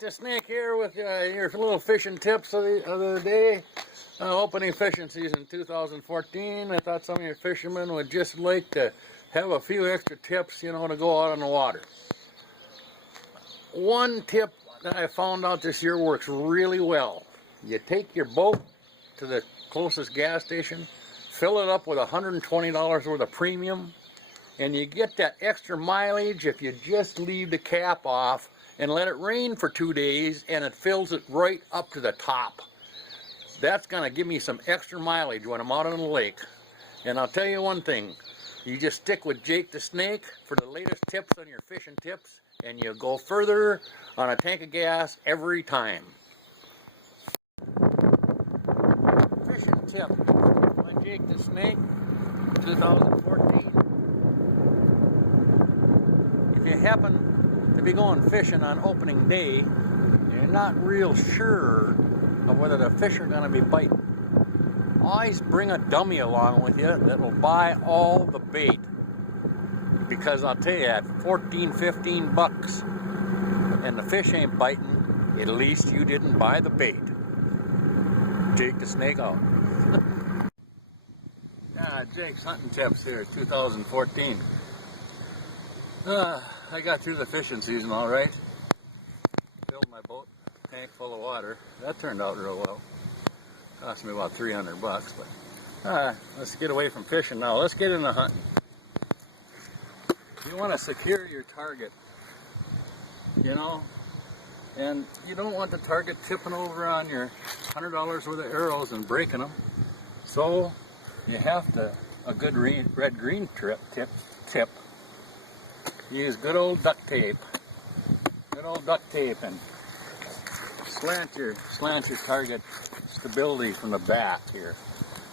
Jake the Snake here with your little fishing tips of the day. Opening fishing season 2014. I thought some of your fishermen would just like to have a few extra tips, you know, to go out on the water. One tip that I found out this year works really well. You take your boat to the closest gas station, fill it up with $120 worth of premium, and you get that extra mileage if you just leave the cap off and let it rain for 2 days and it fills it right up to the top. That's gonna give me some extra mileage when I'm out on the lake. And I'll tell you one thing, you just stick with Jake the Snake for the latest tips on your fishing tips, and you'll go further on a tank of gas every time. Fishing tip by Jake the Snake 2014. If you happen to be going fishing on opening day, you're not real sure of whether the fish are going to be biting, always bring a dummy along with you that will buy all the bait. Because I'll tell you, at 14, 15 bucks and the fish ain't biting, at least you didn't buy the bait. Jake the Snake out. Jake's hunting tips here, 2014. I got through the fishing season all right. Filled my boat tank full of water. That turned out real well. Cost me about 300 bucks, but let's get away from fishing now. Let's get into hunting. You want to secure your target, you know, and you don't want the target tipping over on your $100 worth of arrows and breaking them. So you have to, a good red-green tip. Use good old duct tape. Good old duct tape, and slant your target stability from the back here.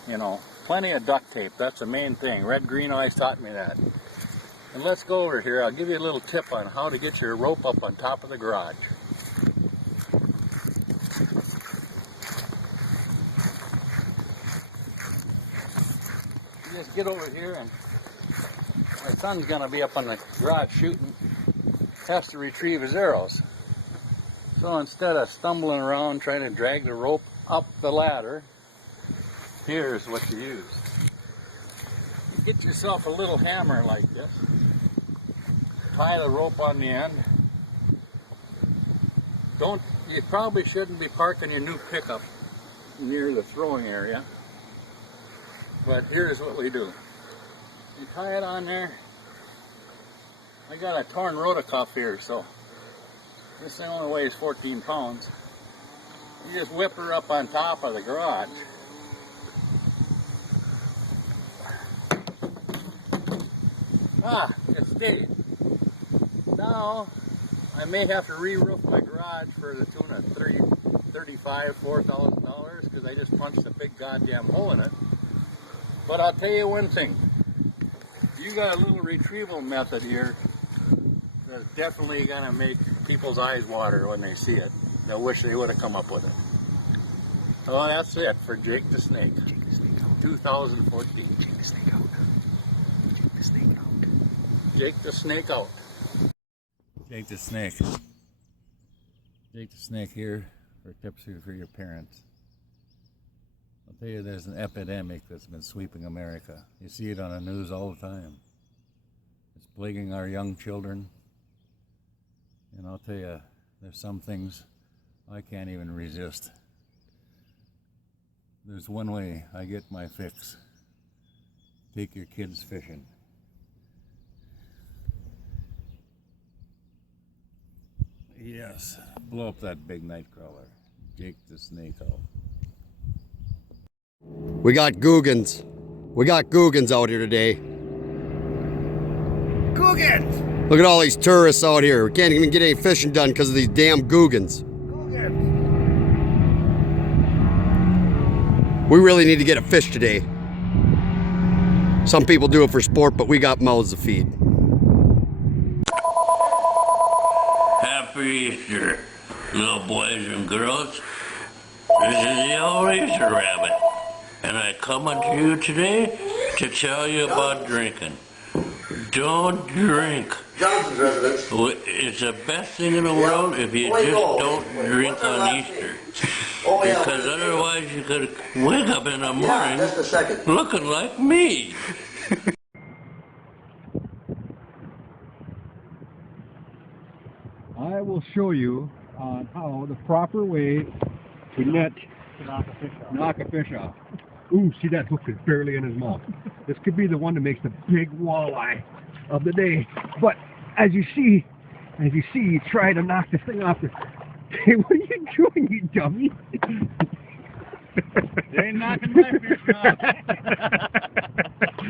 You know, plenty of duct tape. That's the main thing. Red-green always taught me that. And let's go over here. I'll give you a little tip on how to get your rope up on top of the garage. You just get over here, and my son's gonna be up on the garage shooting. Has to retrieve his arrows. So instead of stumbling around trying to drag the rope up the ladder, here's what you use. You get yourself a little hammer like this. Tie the rope on the end. You probably shouldn't be parking your new pickup near the throwing area. But here's what we do. You tie it on there. I got a torn rotocuff here, so this thing only weighs 14 pounds. You just whip her up on top of the garage. It stayed. Now, I may have to re-roof my garage for the tune of $4,000 because I just punched a big goddamn hole in it. But I'll tell you one thing. You got a little retrieval method here that's definitely gonna make people's eyes water when they see it. They'll wish they would have come up with it. So that's it for Jake the Snake, 2014. Jake the Snake out. Jake the Snake out. Jake the Snake out. Jake the Snake. Jake the Snake here for tips for your parents. I'll tell you, there's an epidemic that's been sweeping America. You see it on the news all the time. It's plaguing our young children. And I'll tell you, there's some things I can't even resist. There's one way I get my fix. Take your kids fishing. Yes, blow up that big night crawler. Jake the Snake out. We got Googans. We got Googans out here today. Googans! Look at all these tourists out here. We can't even get any fishing done because of these damn Googans. Googans! We really need to get a fish today. Some people do it for sport, but we got mouths to feed. Happy Easter, little boys and girls. This is the old Easter Rabbit, and I come unto you today to tell you about drinking. don't drink. Johnson's residence. It's the best thing in the world if you Wait, just no. don't drink on Easter. Oh, yeah. Because otherwise you could wake up in the morning Just a second. looking like me. I will show you on how the proper way to net knock a fish off. Ooh, see, that hook is barely in his mouth. This could be the one that makes the big walleye of the day. But as you see, you try to knock this thing off. Hey, what are you doing, you dummy? They ain't knocking my fish off.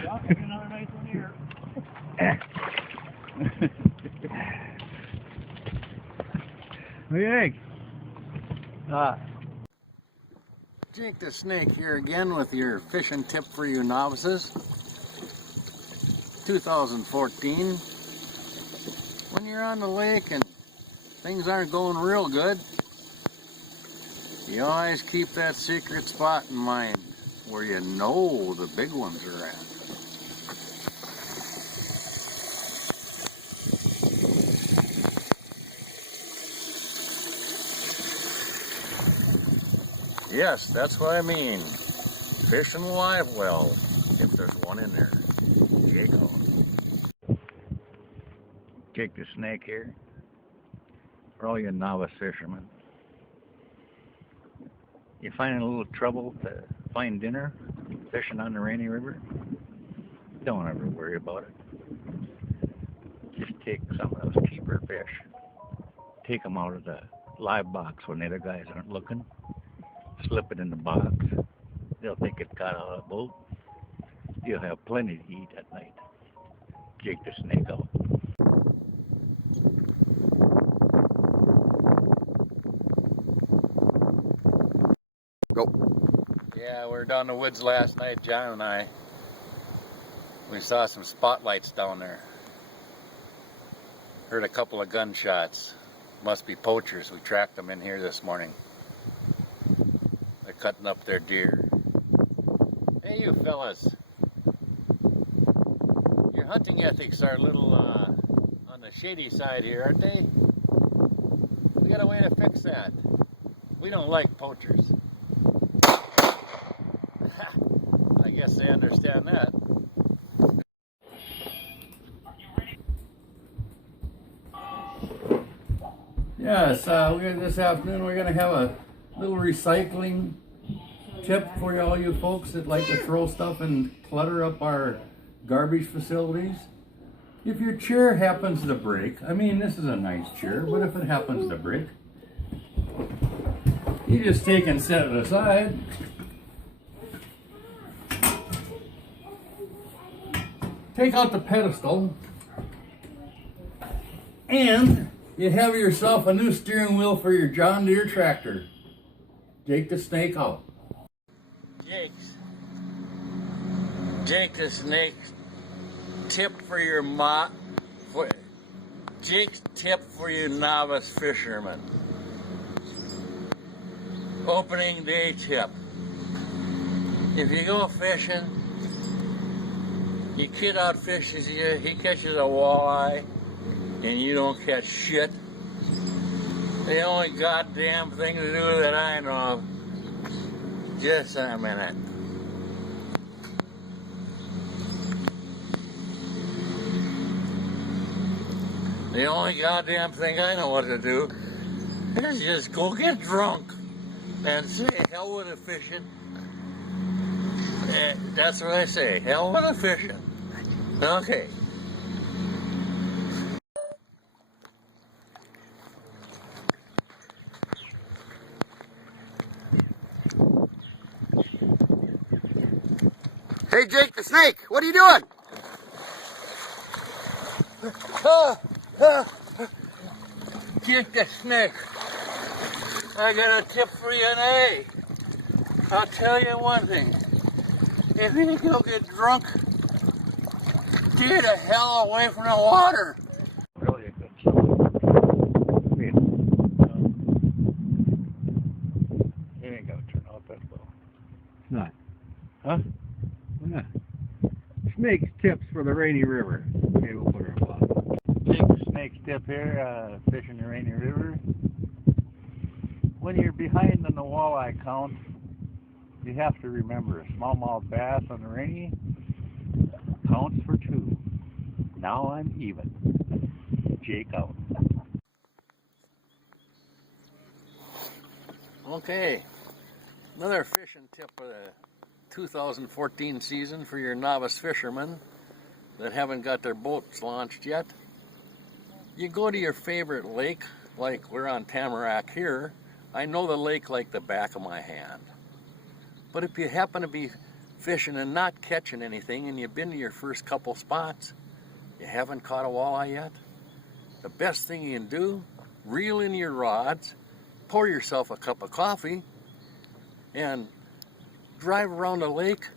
Well, there's another nice one here. What do you think? Jake the Snake here again with your fishing tip for you novices. 2014. When you're on the lake and things aren't going real good, you always keep that secret spot in mind where you know the big ones are at. Yes, that's what I mean. Fishing live well, if there's one in there. Jake on. Jake the Snake here. For all you novice fishermen. You find a little trouble to find dinner fishing on the Rainy River? Don't ever worry about it. Just take some of those keeper fish. Take them out of the live box when the other guys aren't looking. Slip it in the box. They'll think it got out of the boat. You'll have plenty to eat at night. Jake the Snake out. Go. Yeah, we were down in the woods last night, John and I. We saw some spotlights down there. Heard a couple of gunshots. Must be poachers. We tracked them in here this morning. They're cutting up their deer. Hey, you fellas. Your hunting ethics are a little on the shady side here, aren't they? We got a way to fix that. We don't like poachers. I guess they understand that. Yes, this afternoon we're going to have a little recycling tip for all you folks that like to throw stuff and clutter up our garbage facilities. If your chair happens to break, I mean, this is a nice chair, but if it happens to break, you just take and set it aside. Take out the pedestal, and you have yourself a new steering wheel for your John Deere tractor. Jake the Snake out. Jake the Snake tip for your Jake's tip for you novice fishermen. Opening day tip. If you go fishing, your kid outfishes you, he catches a walleye, and you don't catch shit. The only goddamn thing to do that I know of, just a minute. The only goddamn thing I know what to do is just go get drunk and say hell with the fishing. That's what I say, hell with the fishing. Okay. Hey, Jake the Snake, what are you doing? Jake the Snake, I got a tip for you today. I'll tell you one thing. If you go get drunk, stay the hell away from the water. Really a good song. It ain't gonna turn out that well. It's not. Huh? Why not? Snake's tips for the Rainy River. Okay, we'll put her on pause. Jake the Snake's tip here, fishing the Rainy River. When you're behind on the walleye count, you have to remember a smallmouth bass on the Rainy counts for 2. Now I'm even. Jake out. Okay, another fishing tip for the 2014 season for your novice fishermen that haven't got their boats launched yet. You go to your favorite lake, like we're on Tamarack here. I know the lake like the back of my hand. But if you happen to be fishing and not catching anything and you've been to your first couple spots, you haven't caught a walleye yet, the best thing you can do, reel in your rods, pour yourself a cup of coffee, and drive around the lake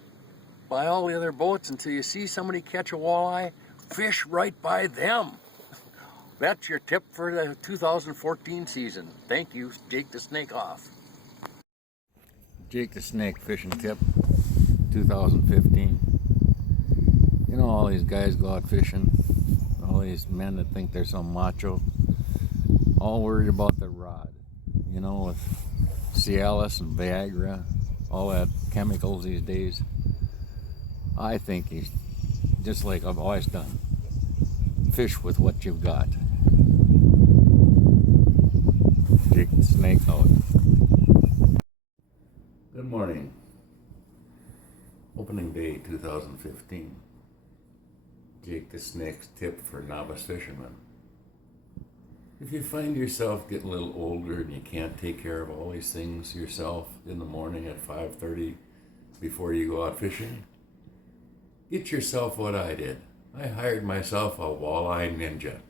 by all the other boats until you see somebody catch a walleye, fish right by them. That's your tip for the 2014 season. Thank you, Jake the Snake off. Jake the Snake fishing tip, 2015. You know, all these guys go out fishing, all these men that think they're some macho, all worried about their rod. You know, with Cialis and Viagra, all that chemicals these days. I think he's just like I've always done. Fish with what you've got. Jake the Snake out. Good morning. Opening day 2015. Jake the Snake's tip for novice fishermen. If you find yourself getting a little older and you can't take care of all these things yourself in the morning at 5:30 before you go out fishing, get yourself what I did. I hired myself a walleye ninja.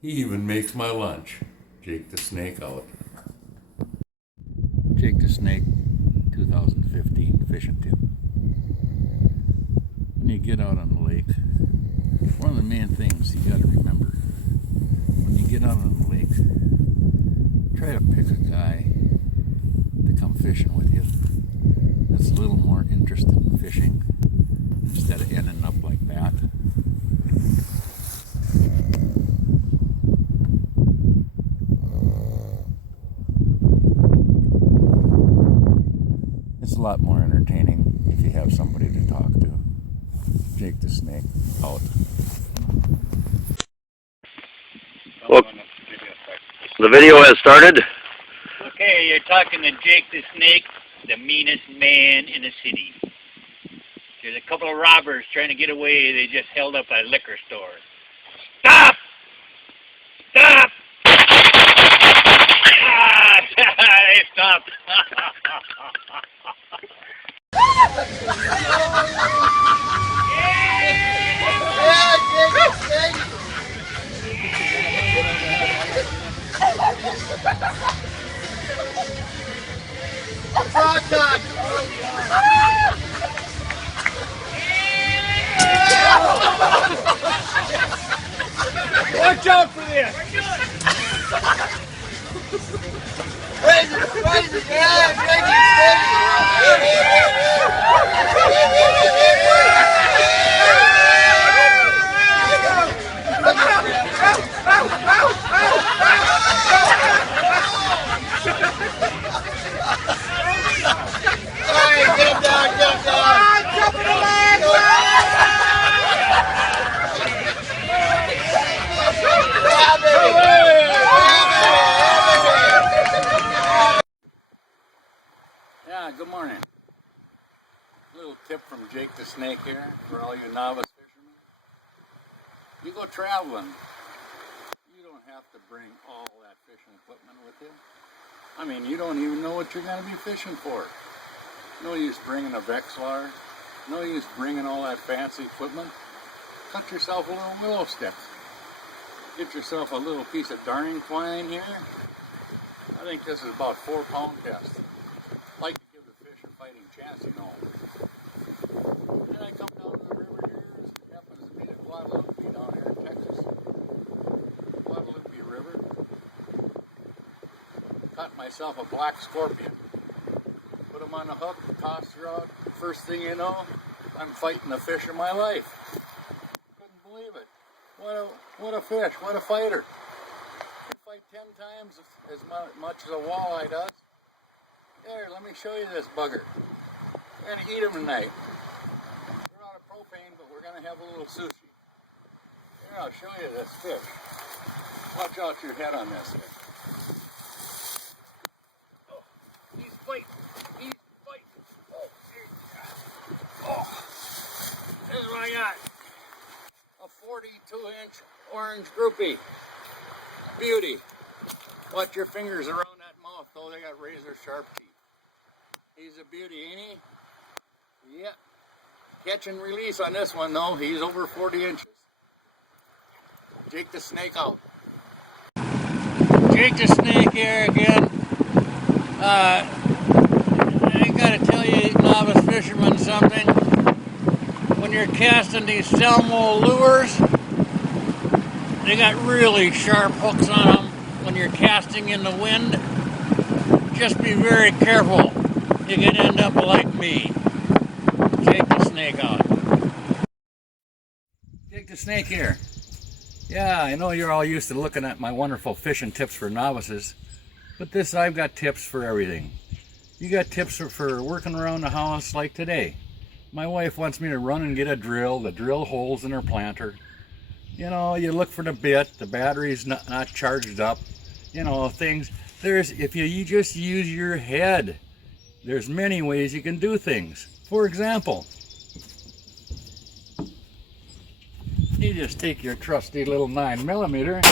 He even makes my lunch. Jake the Snake out. Jake the Snake 2015 fishing tip. When you get out on the lake, one of the main things you got to remember, when you get out on the lake, try to pick a guy to come fishing with you that's a little more interested in fishing instead of ending up like that. It's a lot more entertaining if you have somebody to talk to. Jake the Snake out. Look, the video has started. Okay, you're talking to Jake the Snake, the meanest man in the city. There's a couple of robbers trying to get away. They just held up a liquor store. Stop! Stop! They stopped. Watch out for this! Yeah, good morning. Little tip from Jake the Snake here for all you novice fishermen. You go traveling, you don't have to bring all that fishing equipment with you. I mean, you don't even know what you're going to be fishing for. No use bringing a Vexilar. No use bringing all that fancy equipment. Cut yourself a little willow stick. Get yourself a little piece of darning twine here. I think this is about 4-pound test. Like to give the fish a fighting chance, you know. Then I come down to the river here. This happens to be the Guadalupe down here in Texas. Guadalupe River. Caught myself a black scorpion. them on a hook, toss her out. First thing you know, I'm fighting the fish of my life. Couldn't believe it. What a fish, what a fighter. They fight 10 times as much as a walleye does. Here, let me show you this bugger. We're going to eat him tonight. We're out of propane, but we're going to have a little sushi. Here, I'll show you this fish. Watch out your head on this fish. Oh, he's fighting. He's fighting. Oh, oh, here's what I got. A 42-inch orange groupie. Beauty. Watch your fingers around that mouth, though. They got razor sharp teeth. He's a beauty, ain't he? Yeah. Catch and release on this one, though. He's over 40 inches. Jake the Snake out. Jake the Snake here again. I gotta tell you, novice fishermen, something. When you're casting these Selmo lures, they got really sharp hooks on them when you're casting in the wind. Just be very careful. You can end up like me. Jake the Snake out. Jake the Snake here. Yeah, I know you're all used to looking at my wonderful fishing tips for novices, but I've got tips for everything. You got tips for working around the house like today. My wife wants me to run and get a drill to drill holes in her planter. You know, you look for the bit, the battery's not charged up, you know, things. If you just use your head, there's many ways you can do things. For example, you just take your trusty little 9mm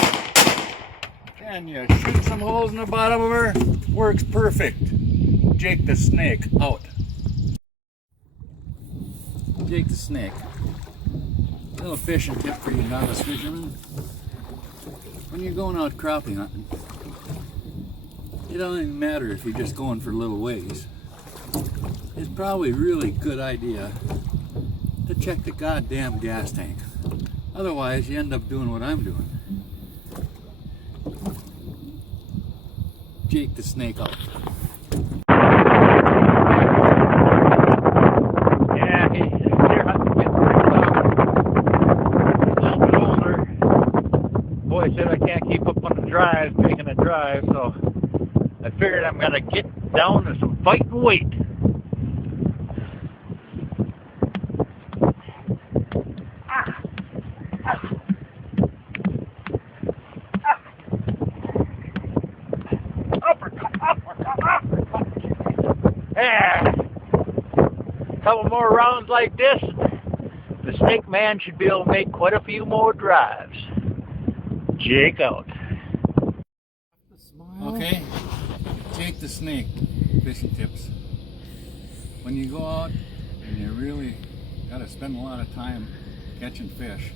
and you shoot some holes in the bottom of her. Works perfect. Jake the Snake out. Jake the Snake. Little fishing tip for you novice fishermen. When you're going out crappie hunting, it don't even matter if you're just going for little ways. It's probably a really good idea to check the goddamn gas tank. Otherwise, you end up doing what I'm doing. Jake the Snake out. Yeah, deer hunting gets pretty tough. A little bit older. Boy said I can't keep up on the drive, taking a drive, so I figured I'm gonna get down to some fighting weight. Yeah. Couple more rounds like this, the Snake Man should be able to make quite a few more drives. Jake out. Okay, Jake the Snake fishing tips. When you go out and you really got to spend a lot of time catching fish,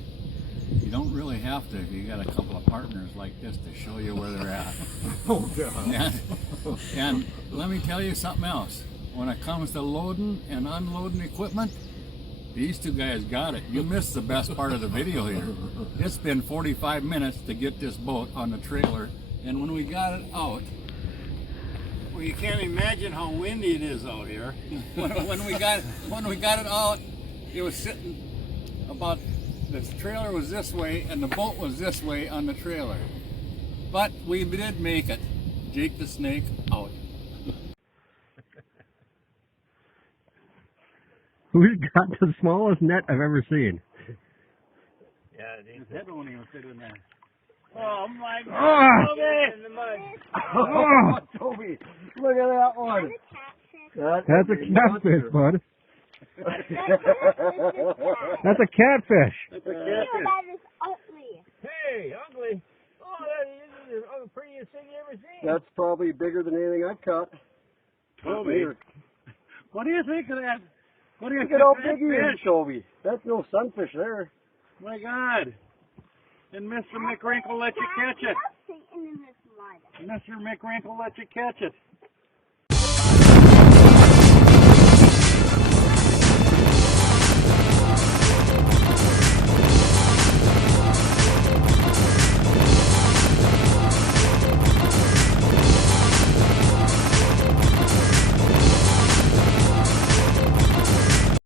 you don't really have to if you got a couple of partners like this to show you where they're at. Oh, God. And let me tell you something else. When it comes to loading and unloading equipment, these two guys got it. You missed the best part of the video here. It's been 45 minutes to get this boat on the trailer, and when we got it out, well, you can't imagine how windy it is out here. When we got it out, it was sitting about, the trailer was this way and the boat was this way on the trailer. But we did make it. Jake the Snake out. Who's got the smallest net I've ever seen? Yeah, His head won't even fit in there. oh my Ah! God, in the mud. Oh, Toby, look at that one. That's a catfish, bud. That's a catfish. That's a That is ugly. Hey, ugly. Oh, that is the prettiest thing you ever seen. That's probably bigger than anything I've caught. Toby, what do you think of that? What do you Look think at how of that big he is, fish? Toby. That's no sunfish there. My God. And Mr. McWrinkle let you catch it. Satan in this mud. Mr. McWrinkle let you catch it.